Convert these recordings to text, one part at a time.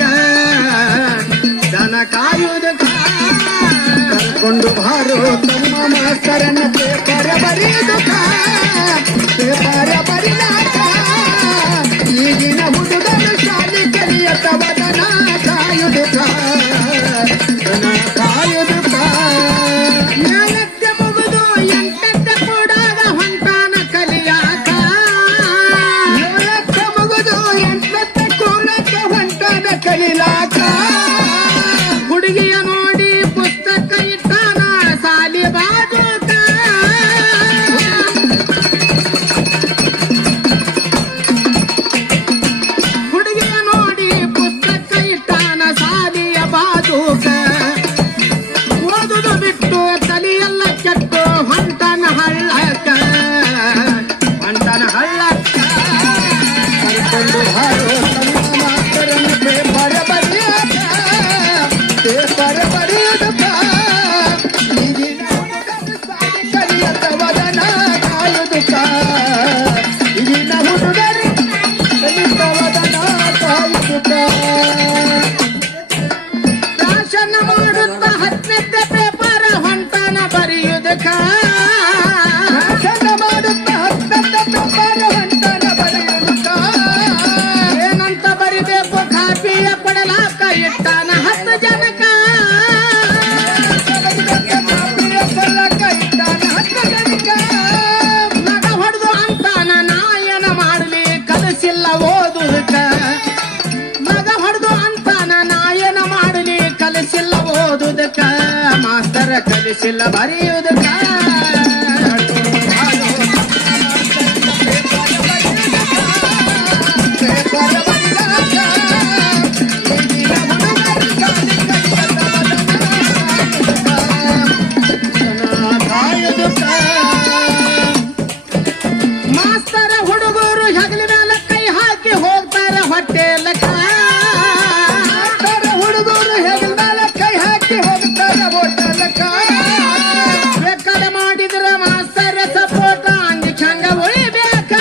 ಕಾಯುವುದಕ್ಕ ದನ ಕಾಯುವುದಕ್ಕ ಕರ್ಕೊಂಡು ಬಾರೋ ತಮ್ಮ ಮಾಸ್ತರನ್ನ ಪೇಪರ ಬರೆಯುವುದಕ್ಕ ಪೇಪರ ಬರಿಲಾಕ ಈಗಿನ ಹುಡುಗರು ಶಾಲೆ ಕಲಿಯತ್ತವ ದನ ಕಾಯುವುದಕ್ಕ ದನ ಕಾಯುವುದಕ್ಕ ನ್ಯಾಯಕ್ಕೆ ಮುಗಿದು ಎಂಟಕ್ಕೆ ಕೂಡಾಗ ಹೊಂಟಾನ ಕಲಿಯಾಕ ನ್ಯಾಯಕ್ಕೆ ಮುಗಿದು ಎಂಟಕ್ಕೆ ಕೂಡಕ್ಕೆ ಹೊಂಟಾನ ಕಲಿಲಾಕ ಹುಡುಗಿಯ ನೋಡಿ ಪುಸ್ತಕ ಇಟ್ಟಾನ ಸಾಲಿ ಬಾಜೂಕ ಹುಡುಗಿಯ ನೋಡಿ ಪುಸ್ತಕ ಇಟ್ಟಾನ ಸಾಲಿಯ ಬಾಜೂಕ ಓದುದು ಬಿಟ್ಟು ತಲೆಯೆಲ್ಲ ಕೆಟ್ಟು ಹೊಂಟನ ಹಳ್ಳಕ್ಕ ಕರ್ಕೊಂಡು ಹಾರೋ ತಮ್ಮ ಮಾಸ್ತರನ್ನು ಪೇಪರ ಬರೆಯಕ ಪೇಪರ ಬರೆಯುವುದಕ್ಕ ಈಗಿನ ಹುಡುಗರು ಶಾಲೆ ಕಲಿಯತ್ತವ ದನ ಕಾಯುವುದಕ್ಕ ಈಗಿನ ಹುಡುಗರು ಕಲಿತವ ದನ ಕಾಯುವುದಕ್ಕ ಭಾಷಣ ಮಾಡುತ್ತ 10ನೇ ಪೇಪರ್ ಹೊಂಟಾನ ಬರೆಯುವುದಕ್ಕ ಭಾಷಣ ಮಾಡುತ್ತ 10ನೇ ಪೇಪರ್ ಹೊಂಟಾನ ಬರೆಯುವುದಕ್ಕ ಏನಂತ ಬರಿಬೇಕು ಕಾಪಿಯ ಕೊಡಲಾಕ ಇಟ್ಟಾನ 10 ಜನಕ ಕಾಪಿಯ ಕೊಡಲಾಕ ಇಟ್ಟಾನ 10 ಜನಕ ಮಗ ಹೊಡೆದು ಅಂತಾನ ನಾಯನ ಮಾಡಲಿ ಕಲಿಸಿಲ್ಲ ಓದುವುದಕ್ಕ ಮಗ ಹೊಡೆದು ಅಂತಾನ ನಾಯನ ಮಾಡಲಿ ಕಲಿಸಿಲ್ಲ ಓದುವುದಕ್ಕ ಮಾಸ್ತರ ಕಲಿಸಿಲ್ಲ ಬರೆಯುವುದಕ್ಕ ಪೇಪರ್ ಬರಿಲಾಕ ಈಗಿನ ಹುಡುಗರು ಶಾಲೆ ಕಲಿಯತ್ತವ ದನ ಕಾಯುವುದಕ್ಕ ಮಾಸ್ತರ ಹುಡುಗರು ಹೆಗಲ ಮೇಲೆ ಕೈ ಹಾಕಿ ಹೋಗ್ತಾರ ಹೊಟ್ಟೆಲಕ್ಕ ಮಾಸ್ತರ ಹುಡುಗರು ಹೆಗಲ ಮೇಲೆ ಕೈ ಹಾಕಿ ಹೋಗ್ತಾರ ಹೊಟ್ಟೆಲಕ್ಕ ಬೇಕಾದ ಮಾಡಿದ್ರ ಮಾಸ್ತರ ಸಪೋಟ ಅಂಜಿಕ್ಷಂಗ ಉಳಿಬೇಕ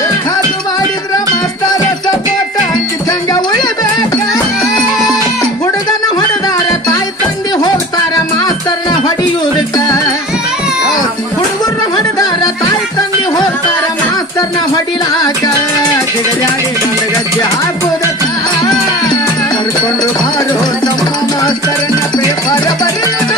ಬೇಕಾದ ಮಾಡಿದ್ರ ಮಾಸ್ತರ ಸಪೋಟ ಅಂಜಿಕ್ಷಂಗ ಉಳಿಬೇಕ ಹುಡುಗನ ಹೊಡೆದಾರ ತಾಯಿ ತಂದಿ ಹೋಗ್ತಾರ ಮಾಸ್ತರ್ನ ಹೊಡೆಯುವುದಕ್ಕ ಹುಡುಗರ ಹೊಡೆದಾರ ತಾಯಿ ತಂದಿ ಹೋಗ್ತಾರ ಮಾಸ್ತರ್ನ ಹೊಡಿಲಾಕ ಜಿಗಜಾಡಿ ಗಜ್ಜೆ ಹಾಕುವುದಕ್ಕ ಕರ್ಕೊಂಡು ಬಾರೋ ತಮ್ಮ ಮಾಸ್ತರನ್ನ ಪೇಪರ ಬರೆಯುವುದಕ್ಕ